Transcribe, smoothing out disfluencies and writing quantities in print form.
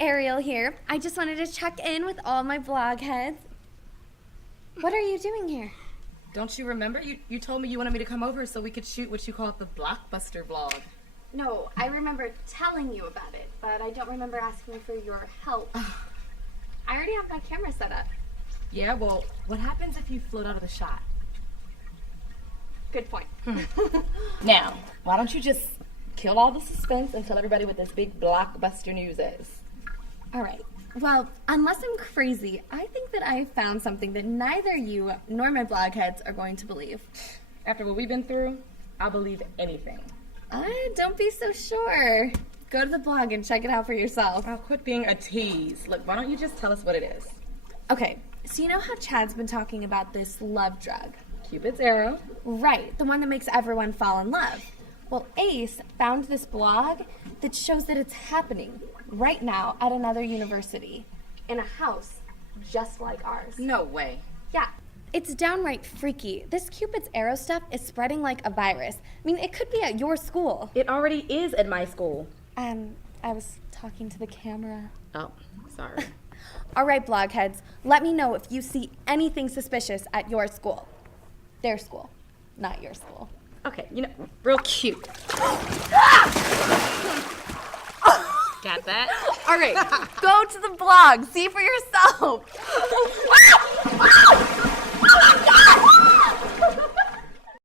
Ariel here. I just wanted to check in with all my blog heads. What are you doing here? Don't you remember? You told me you wanted me to come over so we could shoot what you called the Blockbuster vlog. No, I remember telling you about it, but I don't remember asking for your help. I already have my camera set up. Yeah, well, what happens if you float out of the shot? Good point. Now, why don't you just kill all the suspense and tell everybody what this big Blockbuster news is? All right. Well, unless I'm crazy, I think that I found something that neither you nor my blog heads are going to believe. After what we've been through, I'll believe anything. Don't be so sure. Go to the blog and check it out for yourself. Oh, quit being a tease. Look, why don't you just tell us what it is? Okay, so you know how Chad's been talking about this love drug? Cupid's arrow. Right, the one that makes everyone fall in love. Well, Ace found this blog that shows that it's happening right now at another university in a house just like ours. No way. Yeah. It's downright freaky. This Cupid's arrow stuff is spreading like a virus. I mean, it could be at your school. It already is at my school. I was talking to the camera. Oh, sorry. All right, blogheads, let me know if you see anything suspicious at your school. Their school, not your school. Okay, real cute. Got that? All right, go to the blog, see for yourself.